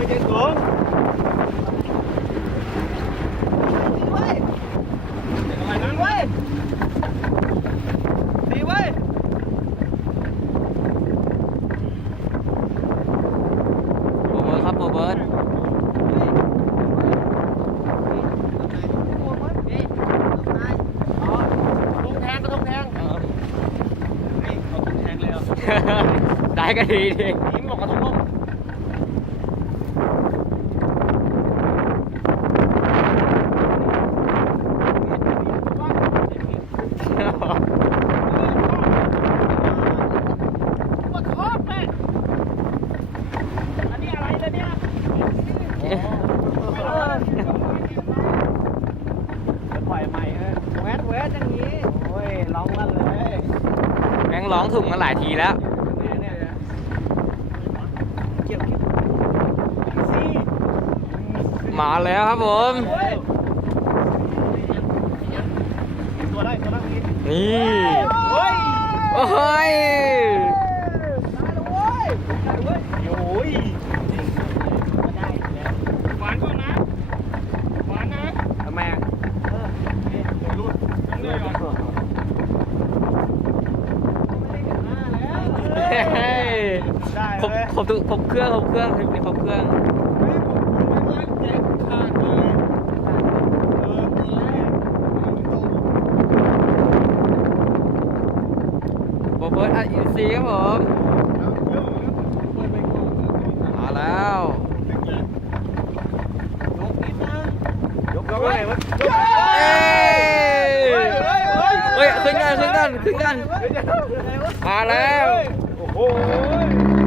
ไม่ใช่สูงเว้ยอะไรนั้นเว้ยดีเว้ยโปรเบิร์ตครับโปรเบิร์ตลงแทงก็ต้องแทงนี่เอาตุ้งแทงเลยเหรอได้ก็ดีดิยิ้มบอกกระทงล รอบเลยอันนี้อะไรเลยเนี่ยปล่อยใหม่เออแหวนแหวนอย่างนี้ โอ้ยร้องลั่นเลยแม่งร้องถุงมาหลายทีแล้ว เนี่ยเนี่ยเนี่ยเกี่ยวเกี่ยวซีมาแล้วครับผมเว้ย ตัวได้ตัวได้นี้นี่เฮ้ยโอ้ยได้แล้วเว้ยได้ยโอ้ยหวานก่อนนะหวานนะทำไมอะเออรูดเรื่อยก่อนไม่ได้ถึงหน้าแล้วเฮ้ยได้ครบเลยครบทุกครบเครื่องครบเครื่องคลิปนี้ครบเครื่อง เฮ้ยผมผมไม่รักเจ็บขาดเลยเออนี่แหละมันต้อง โปร เบิร์ตอัดอินซีครับผมมาแล้ว ยกยกเลยเอ้ยเฮ้ยเฮ้ยเฮ้ยเฮ้ยขึ้นกันขึ้นกันขึ้นกันมาแล้ว โอ้โห